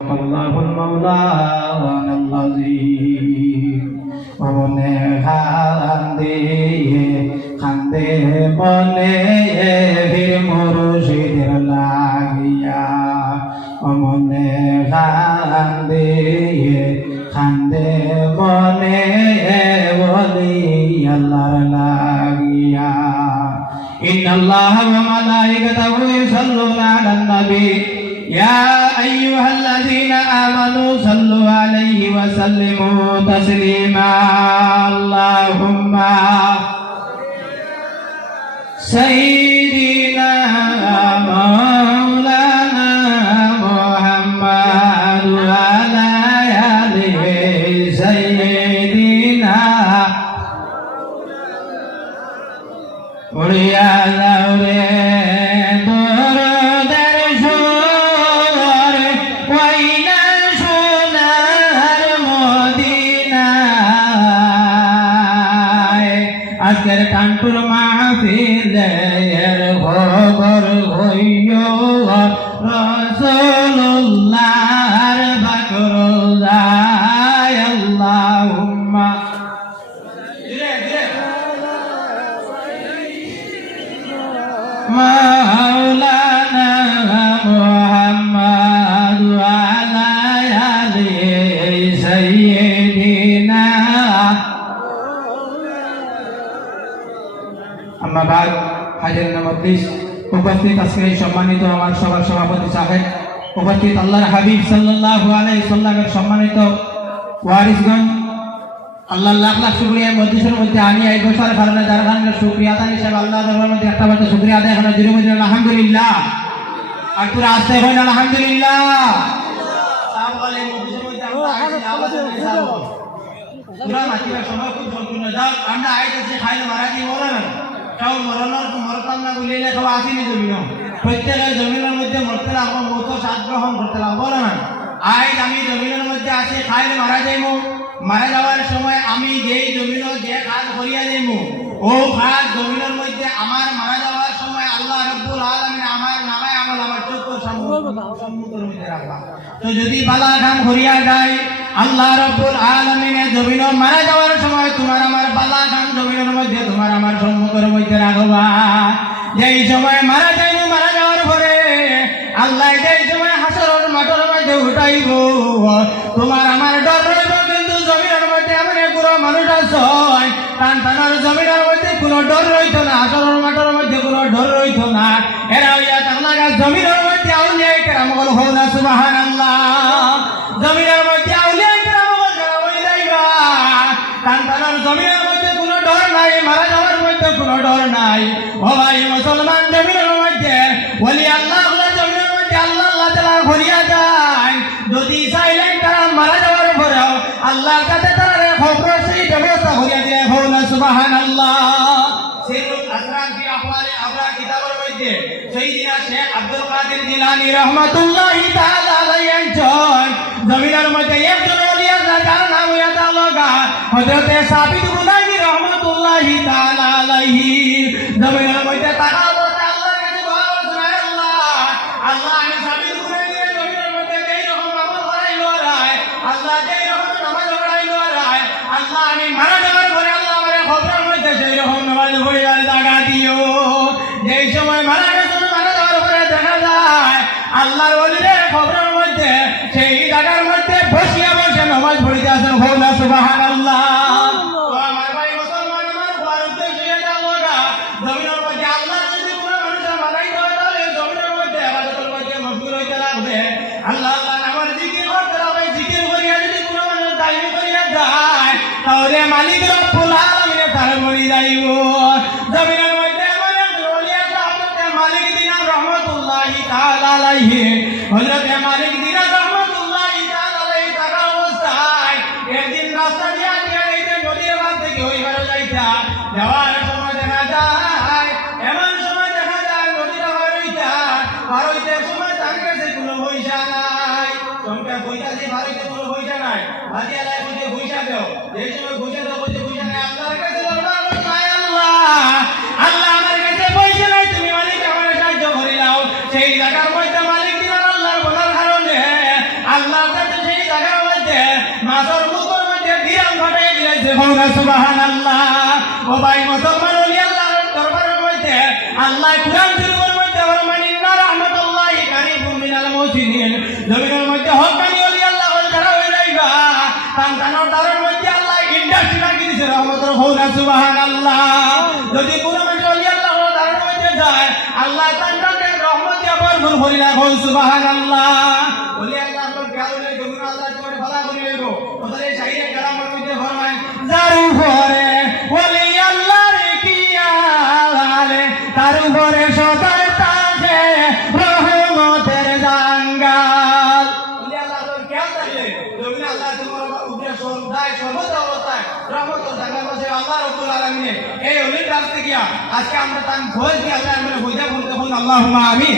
الله المولى العظيم মনে খান্দে খান্দে মনে ফির মুর্শিদের লাগিয়া মনে খান্দে খান্দে মনে বলি আল্লাহর লাগিয়া إن الله وملائكته يصلون على النبي يا أيها الذين آمنوا صلوا عليه وسلموا تسليما. اللهم سيدنا কাফিরের খবর হইও রসল্লাহর বাকর আল্লাহুম্মা। মা হাজির মজলিস উপস্থিত আজকে সম্মানিত আমার সবার সভাপতি সাহেব। উপস্থিত আল্লাহর হাবিব আলাইহি সাল্লামের সম্মানিত ওয়ারিসগণ। আল্লাহ লাখ লাখ শুক্রিয়া। মজলিসের মধ্যে আমি এই বছর কারণে যার কারণে শুক্রিয়া আদায় হিসেবে আল্লাহ দরবার মধ্যে একটা বারটা শুক্রিয়া আদায় করার জন্য মধ্যে আলহামদুলিল্লাহ। আর তোরা আসতে হয় আলহামদুলিল্লাহ। আমরা খাইলে মারা কেউ মরণের মরতাম না বলিলে কেউ আসিনি জমিন। প্রত্যেকের জমিনের মধ্যে মরতে লাগবো মতো সাত গ্রহণ করতে লাগবো না আজ আমি জমিনের মধ্যে আছি, খাইলে মারা যাইব মারা যাওয়ার সময় আমি যেই জমিন যে কাজ করিয়া যাইব ও কাজ জমিনের মধ্যে আমার মারা যাওয়ার সময় আল্লাহ রব্বুল আলমিন আমার নামে আমল আমার চোখ সম্মুখের মধ্যে রাখলাম তো যদি বালা কাম করিয়া যায় আল্লাহ রব্বুল আলমিনে জমিন মারা যাওয়ার সময় তোমার আমার বালা কাম জমিনের মধ্যে, তোমার আমার সম্মুখের মধ্যে রাখবা যেই সময় মারা যাইব, মারা যাওয়ার পরে আল্লাহ যেই সময় হাসরের মাঠের মধ্যে উঠাইব, তোমার আমার ডর রইব কিন্তু জমিনের মধ্যে এমন পুরো মানুষ আছে টান টানার জমিনের মধ্যে কোনো ডর রইত না, হাসরের মাঠের মধ্যে কোনো ডর রইত না। এরা হইয়া আল্লাহ জমিনের মধ্যে আউলিয়া কেরাম বল হো না সুবহানাল্লাহ। নাই। ও ভাই মুসলমান জমিনের মধ্যে, বলি আল্লাহ জমিনের মধ্যে আল্লাহ আল্লাহ তালা ভরিয়া যায়। যদি চাইলেন তারা মারা যাওয়ার পরেও আল্লাহর কাছে তারা খবর ব্যবস্থা করিয়া দিয়ে। হো সুবাহান আল্লাহ রাহমাতুল্লাহি মধ্যে একজন আল্লাহ আমি মারা যাওয়ার পরে আল্লাহ আমারে খবরের মধ্যে সেই রকম নামাজ পড়িয়া জায়গা দিও। যেই সময় মারা গেছে মারা যাওয়ার পরে দেখা যায় আল্লাহর ওলিদের খবরের মধ্যে সেই জায়গার মধ্যে বসিয়া বসে নামাজ পড়িতে আছেন হৌলা সুবাহান আল্লাহ যাইব জমিনের মধ্যে এমন ওলি আছে, হযরতে মালিক দিনার রহমাতুল্লাহি তাআলা আলাইহি। হযরতে মালিক দিনার রহমাতুল্লাহি তাআলা আলাইহি থাকা অবস্থায় একদিন রাস্তা দিয়া দিয়া যাইতে নদীর মাঝ থেকে ওই পারে যাইতা। যাওয়ার সময় দেখা যায়, এমন সময় দেখা যায় নদীটা পার হইতা, পার হইতে সময় তার কাছে কোনো পয়সা নাই। চমকা পয়সা দিয়ে হইতে কোনো পয়সা নাই। ভাজিয়া যায় বুঝে পয়সা দেও। এই সময় পয়সা দেও বুঝে পয়সা নাই। আল্লাহর কাছে সেই জায়গার মধ্যে মালিক দিলার আল্লাহর বলার কারণে। আল্লাহ সেই জায়গার মধ্যে মাছের মুখের মধ্যে বিরাম ঘটাই দিলেছে বৌরা সুবাহান আল্লাহ ও ভাই মুসলমান উনি আল্লাহর দরবারের মধ্যে আল্লাহ কুরআন শরীফের মধ্যে ফরমানি না রাহমাতুল্লাহ কারীবুম মিনাল মুসলিমিন জমিনের মধ্যে হকানি ওলি আল্লাহ যারা হই রাইবা সন্তানর দারের মধ্যে আল্লাহ ইন্ডাস্ট্রি রাখি দিয়েছে রহমতের বৌরা সুবাহান আল্লাহ যদি কোনো মানুষ ওলি আল্লাহর দারের মধ্যে যায়, আল্লাহ তার রহমত আবার ভুল ভরি রাখো সুবহানাল্লাহ। ওলি আল্লাহ তো গাউলে জমিন আল্লাহ তোমার ভালো করে লেগো ওদের এই শাইরে কালামের মধ্যে ফরমান যার উপরে ওলি আল্লাহর কিয়ালে তার উপরে সদাই তাজে রহমতের জাঙ্গাল। ওলি আল্লাহ, তোর খেয়াল থাকলে জমিন আল্লাহ তোমার উপরে সদাই সর্বদা অবস্থায় রহমতের জাঙ্গাল বসে আল্লাহ রব্বুল আলামিন এই ওলির কাছ থেকে আজকে আমরা তার ভয় দিয়ে আল্লাহ আমরা বুঝা বলতে বলুন আল্লাহুম্মা আমিন।